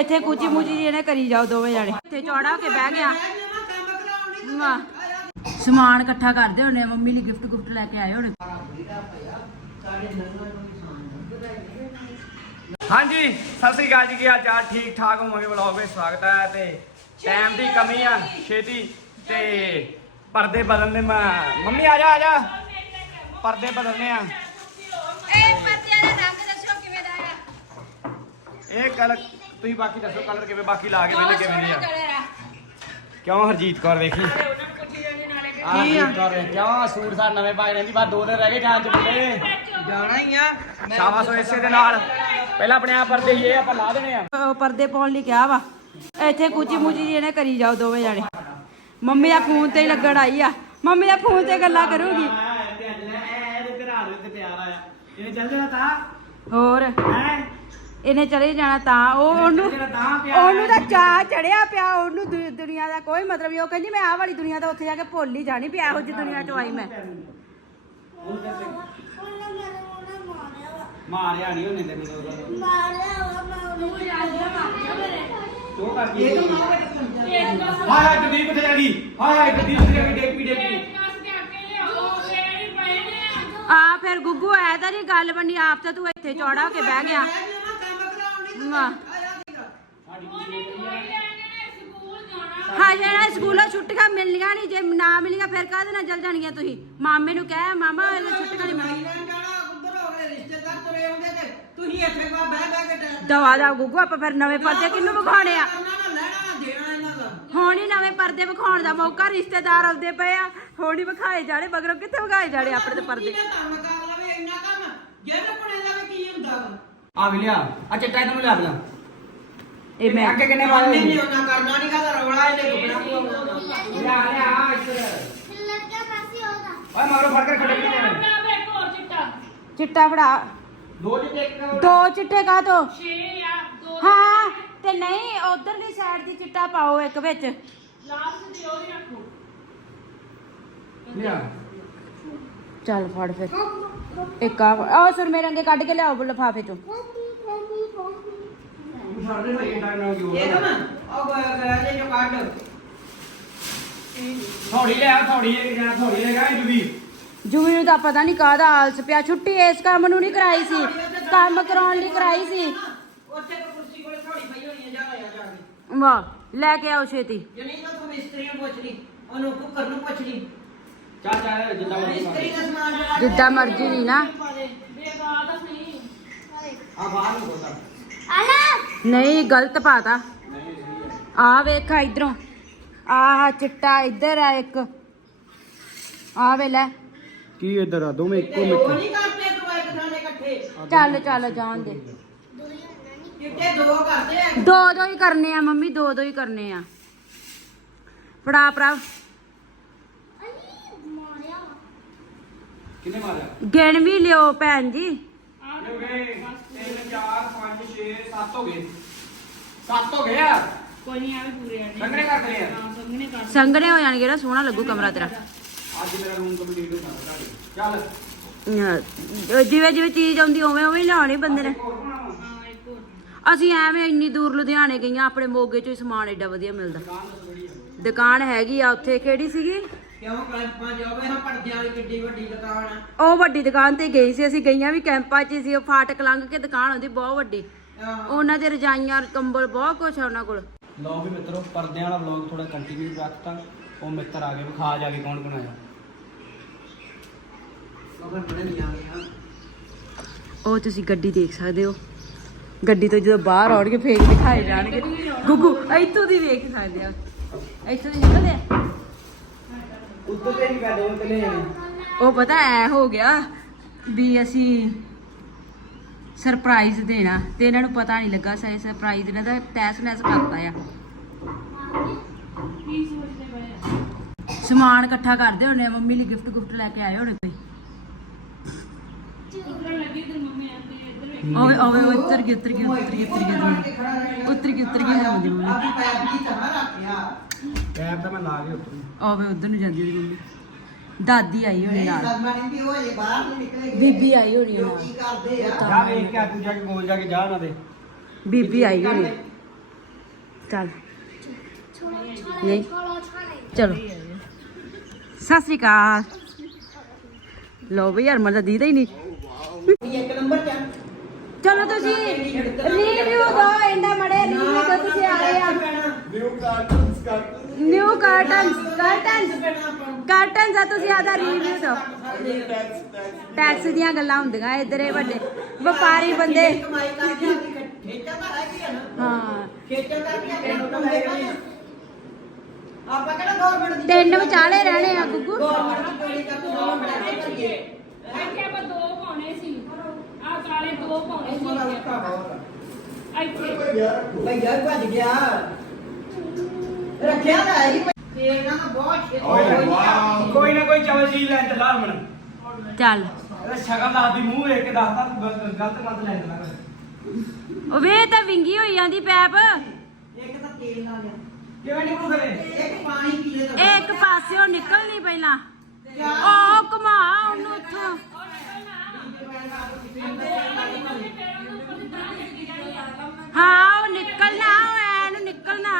ਇੱਥੇ ਕੁਚੀ ਮੁਚੀ ਜਿਹਨੇ ਕਰੀ ਜਾਓ ਦੋਵੇਂ ਜਾਣੇ। ਇੱਥੇ ਚੌੜਾ ਹੋ ਕੇ ਬਹਿ ਗਿਆ। ਵਾਹ। ਸਮਾਨ ਇਕੱਠਾ ਕਰਦੇ ਹੋਣੇ ਮੰਮੀ ਲਈ ਗਿਫਟ ਗੁਫਟ ਲੈ ਕੇ ਆਏ ਹੋਣੇ। ਹਾਂਜੀ ਸਤਿ ਸ੍ਰੀ ਅਕਾਲ ਜੀ ਕੀ ਹਾਲ ਚਾਲ? ਠੀਕ ਠਾਕ ਹੋਵਾਂਗੇ ਵਲੌਗ ਵਿੱਚ? ਸਵਾਗਤ ਹੈ ਤੇ ਟਾਈਮ ਦੀ ਕਮੀ ਆ ਛੇਤੀ। ਤੇ ਪਰਦੇ ਬਦਲਨੇ ਮੈਂ ਮੰਮੀ ਆ ਜਾ ਆ ਜਾ। ਪਰਦੇ ਬਦਲਨੇ ਆ। ਇਹ ਪਰਦਿਆਂ ਦਾ ਰੰਗ ਦੱਸੋ ਕਿਵੇਂ ਦਾ ਹੈ ਇਹ ਕਲਰ ਤੁਸੀਂ ਬਾਕੀ ਦੱਸੋ ਕਲਰ ਕਿਵੇਂ ਬਾਕੀ ਲਾ ਕੇ ਵੇਲੇ ਕਿਵੇਂ ਦੇ ਆ? ਕਿਉਂ ਹਰਜੀਤ ਕੌਰ ਵੇਖੀ? ਆ ਹਰਜੀਤ ਕੌਰ ਵੇਖ, ਕਿਉਂ ਸੂਟ ਸਾਰ ਨਵੇਂ ਪਾਏ ਰਹਿੰਦੀ ਬਾਅਦ ਦੋ ਦਿਨ ਰਹਿ ਗਏ ਜਾਣ ਚ ਮੁੰਡੇ। ਜਾਣਾ ਹੀ ਆ। ਸ਼ਾਬਾਸ਼ ਹੋਏ ਇਸੇ ਦੇ ਨਾਲ। ਪਹਿਲਾਂ ਆਪਣੇ ਆਪ ਪਰਦੇ ਹੀ ਇਹ ਆਪਾਂ ਲਾ ਦੇਣੇ ਆ। ਉਹ ਪਰਦੇ ਪਾਉਣ ਲਈ ਕਿਹਾ ਵਾ। ਇੱਥੇ ਕੁਚੀ ਮੁਚੀ ਜਿਹਨੇ ਕਰੀ ਜਾਓ ਦੋਵੇਂ ਜਾਣੇ। ਮੰਮੀ ਦਾ ਫੋਨ ਤੇ ਹੀ ਲੱਗਣ ਆਈ ਆ। ਮੰਮੀ ਦਾ ਫੋਨ ਤੇ ਗੱਲਾਂ ਕਰੂਗੀ। ਇਹਦੇ ਤੇ ਰਾਤ ਵਿੱਚ ਪਿਆਰ ਆਇਆ। ਇਹਨੇ ਚੱਲ ਜਾਣਾ ਤਾਂ। ਹੋਰ? ਹੈ? ਇਹਨੇ ਚਲੇ ਜਾਣਾ ਤਾਂ ਉਹ ਉਹਨੂੰ ਜਿਹੜਾ ਤਾਂ ਪਿਆਰ ਉਹਨੂੰ ਤਾਂ ਚਾਹ ਚੜਿਆ ਪਿਆ ਉਹਨੂੰ ਦੁ- ਦੁਨੀਆ ਦਾ ਕੋਈ ਮਤਲਬ ਨਹੀਂ। ਉਹ ਕਹਿੰਦੀ ਮੈਂ ਆਹ ਵਾਲੀ ਦੁਨੀਆ ਦਾ ਉੱਥੇ ਜਾ ਕੇ ਭੁੱਲ ਹੀ ਜਾਣੀ ਵੀ ਇਹੋ ਜਿਹੀ ਦੁਨੀਆ ਚੋਂ ਆਈ ਮੈਂ। ਮਾਰਿਆ ਨਹੀਂ ਉਹਨੇ ਤੈਨੂੰ ਉਦੋਂ ਕਿਉਂ ਕਰਦੀ ਇਹ ਹਾਏ ਹਾਏ ਗਦੀਪ ਕਿੱਥੇ ਜਾ ਗਈ ਹਾਏ ਹਾਏ ਗਦੀਪ ਕਿੱਥੇ ਜਾ ਗਈ ਡੇਕ ਪੀ ਡੇਕ ਪੀ। ਆ ਫਿਰ ਗੁੱਗੂ ਐ ਤਾਂ ਨਹੀਂ ਗੱਲ ਬਣੀ ਆਪ ਤਾਂ ਤੂੰ ਇੱਥੇ ਚੌੜਾ ਹੋ ਕੇ ਬਹਿ ਗਿਆ। ਵਾਹ ਹਾਂ ਜਿਹੜਾ ਸਕੂਲੋਂ ਛੁੱਟੀਆਂ ਮਿਲਣੀਆਂ ਨਹੀਂ। ਜੇ ਨਾ ਮਿਲੀਆਂ ਫਿਰ ਕਾਹਦੇ ਨਾਲ ਚੱਲ ਜਾਣਗੀਆਂ ਤੁਸੀਂ? ਮਾਮੇ ਨੂੰ ਕਹਿ ਮਾਮਾ ਇਹ ਛੁੱਟੀਆਂ ਨਹੀਂ ਮਿਲਣੀਆਂ। ਤੁਸੀਂ ਇੱਥੇ ਕੋ ਬਹਿ ਬਹਿ ਕੇ ਟੈਮ ਦਵਾ ਦਾ ਗੁੱਗੂ ਆਪਾਂ ਫਿਰ ਨਵੇਂ ਪਰਦੇ ਕਿਹਨੂੰ ਵਿਖਾਉਣੇ ਆ? ਹੁਣ ਹੀ ਨਵੇਂ ਪਰਦੇ ਵਿਖਾਉਣ ਦਾ ਮੌਕਾ ਰਿਸ਼ਤੇਦਾਰ ਆਉਂਦੇ ਪਏ ਆ। ਹੁਣ ਹੀ ਵਿਖਾਏ ਜਾਣੇ ਮਗਰੋਂ ਕਿੱਥੇ ਵਿਖਾਏ ਜਾਣੇ ਆਪਣੇ ਤੇ ਪਰਦੇ ਕਿਹਨੇ ਕੰਮ ਕਰ ਲਵੇ ਇੰਨਾ ਕੰਮ ਜਿਹੜੇ ਪੁਣੇ ਦਾ ਵੀ ਕੀ ਹੁੰਦਾ ਵਾ ਆ ਵੀ ਲਿਆ ਆ ਚਿੱਟਾ ਇਹਨੂੰ ਲਿਆ ਬਲਾ ਇਹ ਮੈਂ ਅੱਗੇ ਕਿੰਨੇ ਉਹਨੇ ਵਾਲੇ ਨਹੀਂ ਉਹਨਾਂ ਕਰਨਾ ਨਹੀਂ ਕਹਦਾ ਰੌਲਾ ਇਹਨੇ ਰੁਕਣਾ ਪਊਗਾ। ਲਿਆ ਲਿਆ ਇੱਧਰ। ਓਏ ਮਗਰੋਂ ਫੜ ਕੇ ਖੜੇ ਕਿੱਥੇ ਚਿੱਟਾ ਫੜਾ। ਦੋ ਚਿੱਟੇ ਇੱਕ ਦੋ ਚਿੱਟੇ ਕਾ ਤੋਂ? ਹਾਂ ਤੇ ਨਹੀਂ ਉਧਰਲੀ ਸਾਈਡ ਦੀ ਚਿੱਟਾ ਪਾਓ ਇੱਕ ਵਿੱਚ। ਲਿਆ। ਚੱਲ ਫੜ ਫਿਰ। ਇੱਕ ਆ ਆ ਸੁਰਮੇ ਰੰਗੇ ਕੱਢ ਕੇ ਲਿਆਓ ਲਫਾਫੇ ਚੋਂ। ਸਾਡੇ ਟਾਈਮ ਨਾਲ ਇਹ ਨਾ ਉਹ ਗਿਆ ਜੇ ਜੋ ਕੱਢ ਥੋੜੀ ਲਿਆ ਥੋੜੀ ਇਹ ਜਾਂ ਥੋੜੀ ਲੈ ਗਾ ਜੁਦੀ ਜੂਵੀ ਨੂੰ ਤਾਂ ਪਤਾ ਨਹੀਂ ਕਾਹਦਾ ਆਲਸ ਪਿਆ। ਛੁੱਟੀ ਇਸ ਕੰਮ ਨੂੰ ਨਹੀਂ ਕਰਾਈ ਸੀ। ਕੰਮ ਕਰਾਉਣ ਲਈ ਕਰਾਈ ਸੀ। ਉੱਥੇ ਕੋ ਕੁਰਸੀ ਕੋਲੇ ਥੋੜੀ ਪਈ ਹੋਣੀ ਆ ਜਾ ਆ ਜਾ ਕੇ ਵਾਹ ਲੈ ਕੇ ਆਓ ਛੇਤੀ। ਜਣੀ ਤਾਂ ਤੂੰ ਮਿਸਤਰੀ ਨੂੰ ਪੁੱਛ ਲਈ ਉਹਨੂੰ ਕੁੱਕਰ ਨੂੰ ਪੁੱਛ ਲਈ। ਜਿੱਦਾਂ ਜਿਹੜਾ ਜਿੱਦਾਂ ਮਰਜ਼ੀ ਨਹੀਂ ਨਾ ਆ ਬਾਹਰ ਨੂੰ ਬੋਲਦਾ ਨਹੀਂ ਗਲਤ ਪਾਤਾ। ਆ ਵੇਖਾ ਇਧਰੋਂ। ਆਹ ਚਿੱਟਾ ਇੱਧਰ ਆ ਇੱਕ। ਆ ਵੇ ਲੈ। ਕੀ ਇਧਰ ਆ? ਦੋਵੇਂ ਇੱਕੋ ਉਹ ਨਹੀਂ ਕਰਦੇ ਤੂੰ ਇੱਕ ਥਾਂ ਇਕੱਠੇ। ਚੱਲ ਚੱਲ ਜਾਣ ਦੇ ਚਿੱਟੇ ਦੋ ਕਰਦੇ ਆ। ਦੋ ਦੋ ਹੀ ਕਰਨੇ ਆ ਮੰਮੀ ਦੋ ਦੋ ਹੀ ਕਰਨੇ ਆ। ਫੜਾ ਭਰਾ ਕਿੰਨੇ ਮਾਰਿਆ? ਗਿਣ ਵੀ ਲਿਓ ਭੈਣ ਜੀ। ਹੋ ਗਏ 3 4 5 6 7 ਹੋ ਗਏ 7 ਹੋ ਗਏ ਆ। ਕੋਈ ਨਹੀਂ ਆਵੇ ਪੂਰੇ ਆ ਸੰਗਣੇ ਹਾਂ ਸੰਗਣੇ ਕਰ ਸੰਗਣੇ ਹੋ ਜਾਣਗੇ ਨਾ ਸੋਹਣਾ ਲੱਗੂ ਕਮਰਾ ਤੇਰਾ। ਅੱਜ ਮੇਰਾ ਰੂਮ ਕੰਪਲੀਟ ਹੋ ਜਾਣਾ ਚੱਲ। ਜਿਵੇਂ ਜਿਵੇਂ ਚੀਜ਼ ਆਉਂਦੀ ਉਵੇਂ ਹੀ ਲਿਆਉਣੀ ਬੰਦੇ ਨੇ। ਅਸੀਂ ਐਵੇਂ ਇੰਨੀ ਦੂਰ ਲੁਧਿਆਣੇ ਗਈਆਂ ਆਪਣੇ ਮੋਗੇ ਚੋਂ ਸਮਾਨ ਏਡਾ ਵਧੀਆ ਮਿਲਦਾ। ਦੁਕਾਨ ਹੈਗੀ ਆ ਉੱਥੇ ਕਿਹੜੀ ਸੀਗੀ? ਕਿਉਂ ਕੈਂਪਾਂ ਜਾਵੇ ਹਾਂ ਪਰਦਿਆਂ ਵਾਲੀ ਕਿੱਡੀ ਵੱਡੀ ਦੁਕਾਨ ਆ। ਉਹ ਵੱਡੀ ਦੁਕਾਨ ਤੇ ਗਈ ਸੀ ਅਸੀਂ ਗਈਆਂ ਵੀ ਕੈਂਪਾਂ 'ਚ ਹੀ ਸੀ ਉਹ ਫਾਟਕ ਲੰਘ ਕੇ ਦੁਕਾਨ ਹੁੰਦੀ ਬਹੁਤ ਵੱਡੀ। ਆਹ, ਉਹਨਾਂ ਦੇ ਰਜਾਈਆਂ ਕੰਬਲ ਬਹੁਤ ਕੁਝ ਆ ਉਹਨਾਂ ਕੋਲ। ਲਓ ਵੀ ਮਿੱਤਰੋ ਪਰਦਿਆਂ ਵਾਲਾ ਵਲੌਗ ਥੋੜਾ ਕੰਟੀਨਿਊ ਰੱਖਤਾ ਉਹ ਮਿੱਤਰ ਆ ਗਏ ਵਿਖਾ ਜਾ ਕੇ ਕੌਣ ਕੌਣ ਆਇਆ ਉਹ ਫਿਰ ਬੜੇ ਨਹੀਂ ਆ ਗਏ ਉਹ ਤੁਸੀਂ ਗੱਡੀ ਦੇਖ ਸਕਦੇ ਹੋ। ਗੱਡੀ ਤੋਂ ਜਦੋਂ ਬਾਹਰ ਆਉਣਗੇ ਫੇਰ ਦਿਖਾਏ ਜਾਣਗੇ। ਗੁੱਗੂ ਇੱਥੋਂ ਦੀ ਵੇਖ ਸਕਦੇ ਆ ਇੱਥੋਂ ਦੀ ਨਿਕਲਦੇ ਆ। ਉੱਤੋਂ ਤੇ ਨਹੀਂ ਕਰਦੇ ਉਹ ਤਲੇ ਉਹ ਪਤਾ ਐ ਹੋ ਗਿਆ ਵੀ ਅਸੀਂ ਸਰਪ੍ਰਾਈਜ਼ ਦੇਣਾ ਤੇ ਇਹਨਾਂ ਨੂੰ ਪਤਾ ਨਹੀਂ ਲੱਗਾ ਸਾਰੇ ਸਰਪ੍ਰਾਈਜ਼ ਇਹਨਾਂ ਦਾ ਤੈਸ ਨੈਸ ਕਰਤਾ ਆ। ਸਮਾਨ ਇਕੱਠਾ ਕਰਦੇ ਹੋਣੇ ਆ, ਮੰਮੀ ਲਈ ਗਿਫਟ ਗੁਫਟ ਲੈ ਕੇ ਆਏ ਹੋਣੇ ਕੋਈ। ਉਧਰ ਲੱਗੀ ਤੇ ਮੰਮੀ। ਆਂਦੀ ਇੱਧਰ ਵੇਖ ਓਏ ਓਏ ਓਏ ਉੱਤਰ ਗਈ ਉੱਤਰ ਗਈ ਉੱਤਰ ਗਈ ਉੱਤਰ ਗਈ। ਉੱਤਰ ਗਈ ਉੱਤਰ ਗਈ ਜਾਂਦੀ ਮੰਮੀ ਆਪੀ ਪੈਪ ਦੀ ਤਰ੍ਹਾਂ ਰੱਖਿਆ ਪੈਪ ਤਾਂ ਮੈਂ ਲਾ ਕੇ ਉੱਤੋਂ ਓਏ ਉਧਰ ਨੂੰ ਜਾਂਦੀ ਉਹਦੀ ਮੰਮੀ। ਦਾਦੀ ਆਈ ਹੋਣੀ ਨਹੀਂ ਨਾਲ। ਸਦਮਾ ਨਹੀਂ ਉਹ ਜੇ ਬਾਹਰ ਨਹੀਂ ਨਿਕਲੇਗੀ। ਬੀਬੀ ਆਈ ਹੋਣੀ ਨਾਲ। ਕੀ ਕਰਦੇ ਆ? ਜਾ ਵੇਖ ਕੇ ਆ ਤੂੰ ਜਾ ਕੇ ਕੋਲ ਜਾ ਕੇ ਜਾ ਉਹਨਾਂ ਦੇ। ਬੀਬੀ ਆਈ ਹੋਣੀ। ਚੱਲ। ਨਹੀਂ। ਚਲੋ। ਸਤਿ ਸ੍ਰੀ ਅਕਾਲ। ਲੋ ਬਈ ਹਰਮਨ ਦਾ ਦੀਦਾ ਹੀ ਨਹੀਂ। ਇੱਕ ਨੰਬਰ ਚ ਚਲੋ ਤੁਸੀਂ। ਰਿਵਿਊ ਦੋ ਇੰਦਾ ਮੜੇ ਰਿਵਿਊ ਤੁਸੀਂ ਆ। ਰਹੇ ਆ ਨਿਊ ਕਾਰਟਨ ਕਾਰਟਨ ਕਾਰਟਨ ਆ ਤੁਸੀਂ ਆਦਾ ਰਿਵਿਊ ਦੋ ਟੈਕਸ ਦੀਆਂ ਗੱਲਾਂ ਹੁੰਦੀਆਂ ਇੱਧਰ ਇਹ ਵੱਡੇ। ਵਪਾਰੀ ਬੰਦੇ। ਕਮਾਈ ਕਰਕੇ ਆਪਣੀ ਖੇਚਲ ਤਾਂ ਹੈਗੀ ਆ ਨਾ ਹਾਂ। ਖੇਚਲ ਕਰਕੇ ਆਪਣੇ ਕਮਾਈ ਕਰਦੇ ਆਪਾਂ ਕਿਹੜਾ ਗਵਰਨਮੈਂਟ ਦੀ ਤਿੰਨ ਵਿਚਾਲੇ ਰਹਿਣੇ ਆ ਗੁੱਗੂ। ਗਵਰਨਮੈਂਟ ਕਰਕੇ ਇੱਥੇ ਆਪਾਂ ਦੋ ਪਾਉਣੇ ਸੀ। ਆਹ ਕਾਲੇ ਦੋ ਪਾਉਣੇ ਸੀ। ਇੱਥੇ। ਭਈਆ ਭੱਜ ਗਿਆ। ਰੱਖਿਆ ਤਾਂ ਹੈ ਹੀ ਫੇਰ ਨਾ ਤਾਂ ਬਹੁਤ ਛੇਤੀ ਕੋਈ ਨਾ ਕੋਈ ਚਵਲ ਚੀਜ਼ ਲੈਣ ਚੱਲਾ ਹਰਮਨ ਚੱਲ। ਇਹ ਸ਼ਕਲ ਦੱਸਦੀ ਮੂੰਹ ਵੇਖ ਕੇ ਦੱਸਦਾ ਤੂੰ ਗਲਤ ਗਲਤ ਮਤ ਲੈ ਚੱਲਾ ਉਹ ਵੇ ਤਾਂ ਵਿੰਗੀ ਹੋਈ ਜਾਂਦੀ ਪੈਪ। ਇੱਕ ਤਾਂ ਤੇਲ ਲਾ ਲਿਆ। ਕਿਵੇਂ ਨਿਕਲੂ ਖਰੇ ਇੱਕ ਪਾਣੀ ਪੀ ਲੈ ਇਹ ਇੱਕ ਪਾਸਿਓਂ ਨਿਕਲਣੀ ਪਹਿਲਾਂ। ਉਹ ਘੁਮਾ ਉਹਨੂੰ ਉੱਥੋਂ। ਹਾਂ ਉਹ ਨਿਕਲਣਾ ਉਹ ਐ ਨੂੰ ਨਿਕਲਣਾ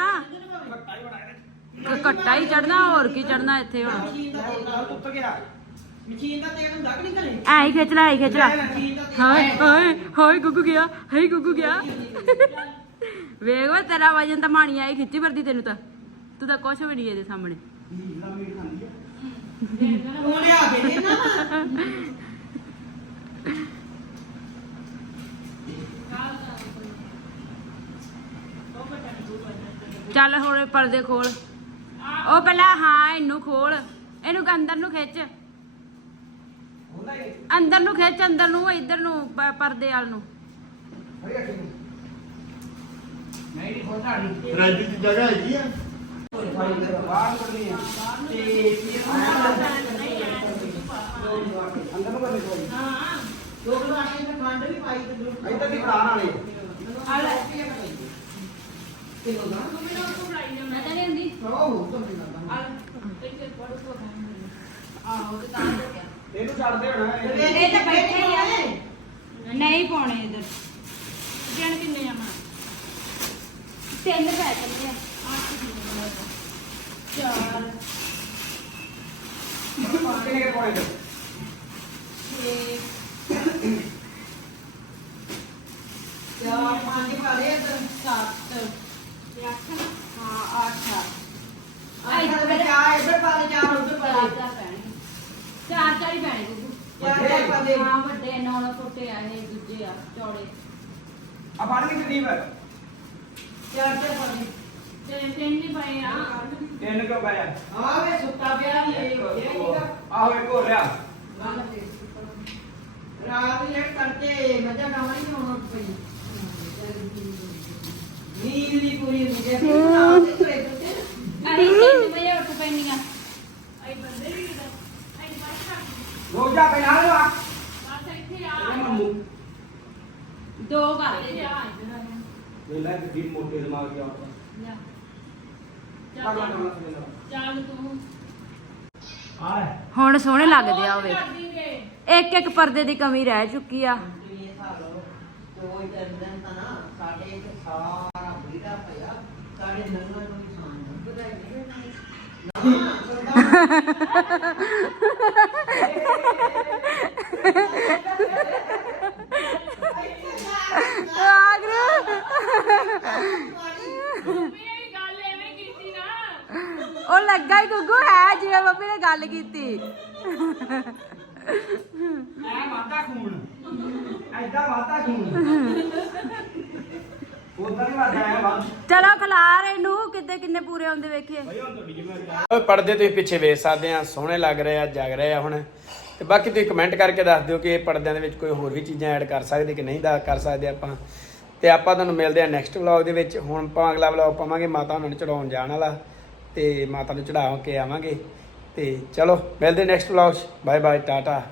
ਕੱਟਾ ਹੀ ਚੜਨਾ ਹੋਰ ਕੀ ਚੜਨਾ ਇੱਥੇ ਹੁਣ? ਮਸ਼ੀਨ ਦਾ ਤੇਲ ਲਾ ਉੱਤ ਗਿਆ। ਮਸ਼ੀਨ ਦਾ ਤੇਲ ਹੁੰਦਾ ਕਿ ਨਹੀਂ ਘਰੇ? ਐ ਹੀ ਖਿੱਚ ਲੈ ਐ ਹੀ ਖਿੱਚ ਲੈ। ਮਸ਼ੀਨ ਦਾ ਤੇਲ ਹਾਏ ਹਾਏ ਹਾਏ ਗੁੱਗੂ ਗਿਆ ਹਾਏ ਗੁੱਗੂ ਗਿਆ। ਵੇਖ ਓਏ ਤੇਰਾ ਵਜਨ ਤਾਂ ਮਾਣੀ ਆਈ ਖਿੱਚੀ ਵਰਦੀ ਤੈਨੂੰ ਤਾਂ। ਤੂੰ ਤਾਂ ਕੁਛ ਵੀ ਨਹੀਂ ਇਹਦੇ ਸਾਹਮਣੇ। ਉਹ ਲਿਆ ਕੇ ਦੇ ਨਾ। ਚੱਲ ਹੁਣ ਪਰਦੇ ਖੋਲ। ਉਹ ਪਹਿਲਾਂ ਹਾਂ ਇਹਨੂੰ ਖੋਲ। ਇਹਨੂੰ ਕ- ਅੰਦਰ ਨੂੰ ਖਿੱਚ। ਅੰਦਰ ਨੂੰ ਖਿੱਚ ਅੰਦਰ ਨੂੰ ਇੱਧਰ ਨੂੰ ਪ- ਪਰਦੇ ਵਾਲ ਨੂੰ। ਨਹੀਂ ਨਹੀਂ ਖੋਟਾ ਨਹੀਂ ਫਰਿੱਜ ਦੀ ਜਗ੍ਹਾ ਹੈਗੀ ਆ। ਬਾਹਰ ਕਰਨੀ ਆ ਅੰਦਰ ਨੂੰ ਕਰਨੀ ਕੋਈ ਤੇ ਇੱਧਰ ਦੀ ਬਣਾਉਣ ਵਾਲੇ ਕਿਲੋ ਦਾ ਮੈਂ ਤਾਂ ਨਹੀਂ ਇਹਨੂੰ ਛੱਡਦੇ ਹੋਣਾ ਇਹ। ਤਾਂ ਬੈਠੇ ਹੀ ਆ। ਨਹੀਂ ਪਾਉਣੇ ਇੱਧਰ ਜਣ ਕਿੰਨੇ ਆਵਾਂ ਤਿੰਨ ਪੈ ਚੱਲੇ ਆ। ਚਾਰ। ਕਿੰਨੇ ਕੇ ਪਾਉਣੇ ਤੇ ਛੇ ਚਾਰ ਪੰਜ ਪਾਲੇ ਇਧਰ ਸੱਤ ਤੇ ਅੱਠ ਨਾ ਹਾਂ ਅੱਠ ਆਹ ਇਧਰ ਚਾਰ ਇਧਰ ਪਾਲੇ ਚਾਰ ਉਧਰ ਚਾਰ ਪਾਲੇ ਚਾਰ ਪੈਣੇ ਚਾਰ ਚਾਰ ਹੀ ਪੈਣੇ ਗੁੱਗੂ ਚਾਰ ਚਾਰ ਪਾਲੇ ਹਾਂ ਨੌ ਨੌ ਫੁੱਟੇ ਆ ਇਹ ਦੂਜੇ ਆ ਚੌੜੇ। ਆ ਫੜ ਕੇ ਗਰੀਬ ਚਾਰ ਚਾਰ ਪਾਲੇ ਤੇ ਤਿੰਨ ਹੀ ਪਏ ਆ। ਤਿੰਨ ਕਿਉਂ ਪਾਇਆ ਆ? ਵੇ ਸੁੱਤਾ ਪਿਆ ਇਹ ਇਹ ਨੀਗਾ ਆਹੋ ਇੱਕ ਹੋ ਰਿਹਾ ਰਾਤ ਲੇਟ ਕਰਕੇ ਮਜ਼ਾ ਕਾਵਾ ਨਹੀਂ ਹੋਣਾ ਪਈ ਨੀਂਦ ਦੀ ਪੂਰੀ ਹੁੰਦੀ ਜੇ ਫਿਰ ਨਾ ਤੇ ਤੁਰੇ ਤੁਰੇ ਅਸੀਂ ਤਿੰਨ ਵਜੇ ਉੱਠ ਪੈਣੀਆਂ ਆਈ ਬੰਦੇ ਵੀ ਕਿਦਾਂ ਆਈ ਬਾਹਰ ਰੋਕ ਜਾ ਪਹਿਲਾਂ ਲਵਾ ਬਸ ਇੱਥੇ ਆ ਇਹ ਮੰਮੂ ਦੋ ਕਰ ਇੱਧਰ ਆ ਵੇਲਾ ਕਿ ਦੀ। ਮੋਟੇ ਦਿਮਾਗ ਦੀ ਜਾ ਪਗਲਾ ਚੱਲ। ਪਗਲਾ ਸਵੇਲਾ ਚੱਲ ਤੂੰ। ਆ ਲੈ ਹੁਣ ਸੋਹਣੇ ਲੱਗਦੇ ਆ ਉਹ ਵੇਖ। ਕਰ ਦੀਂਗੇ ਇੱਕ ਇੱਕ ਪਰਦੇ ਦੀ ਕਮੀ ਰਹਿ ਚੁੱਕੀ ਆ ਇਹ ਹਿਸਾਬ ਲਓ ਦੋ ਹੀ ਤਿੰਨ ਦਿਨ ਤਾਂ ਨਾ ਸਾਡੇ ਇੱਥੇ ਸਾਰਾ ਬੀੜਾ ਪਿਆ ਸਾਡੇ ਨੰਨਾਂ ਨੂੰ ਵੀ ਖਾਣ ਦਾ ਵਧਾਈ ਨਹੀਂ ਮੰਮੀ ਇਹ ਗੱਲ ਐਵੇਂ ਕੀਤੀ ਨਾ ਉਹ ਲੱਗਾ ਹੀ ਗੁੱਗੂ ਹੈ ਜਿਵੇਂ ਮੰਮੀ ਨੇ ਗੱਲ ਕੀਤੀ। ਐ ਵਾਦਾ ਖੂਨ। ਐਦਾਂ ਵਾਦਾ ਖੂਨ। ਉਧਰ ਨਹੀਂ ਵਾਦਾ ਐ ਵਾਦਾ ਚਲੋ ਖਲਾਰ ਇਹਨੂੰ ਕਿਤੇ ਕਿੰਨੇ ਪੂਰੇ ਹੁੰਦੇ ਵੇਖੀਏ। ਓਏ ਪਰਦੇ ਤੁਸੀਂ ਪਿੱਛੇ ਵੇਖ ਸਕਦੇ ਆ ਸੋਹਣੇ ਲੱਗ ਰਹੇ ਆ ਜਗ ਰਹੇ ਆ ਹੁਣ। ਤੇ ਬਾਕੀ ਤੁਸੀਂ ਕਮੈਂਟ ਕਰਕੇ ਦੱਸ ਦਿਓ ਕਿ ਇਹ ਪਰਦਿਆਂ ਦੇ ਵਿੱਚ ਕੋਈ ਹੋਰ ਵੀ ਚੀਜ਼ਾਂ ਐਡ ਕਰ ਸਕਦੇ ਕਿ ਨਹੀਂ ਦਾ ਕਰ ਸਕਦੇ ਆਪਾਂ। ਤੇ ਆਪਾਂ ਤੁਹਾਨੂੰ ਮਿਲਦੇ ਆ ਨੈਕਸਟ ਵਲੌਗ ਦੇ ਵਿੱਚ। ਹੁਣ ਆਪਾਂ ਅਗਲਾ ਵਲੌਗ ਪਾਵਾਂਗੇ ਮਾਤਾ ਉਹਨਾਂ ਨੂੰ ਚੜਾਉਣ ਜਾਣ ਵਾਲਾ। ਤੇ ਮਾਤਾ ਨੂੰ ਚੜਾਉ ਕੇ ਆਵਾਂਗੇ। ਤੇ ਚਲੋ, ਮਿਲਦੇ ਨੈਕਸਟ ਵਲੌਗ 'ਚ। Bye bye ta-ta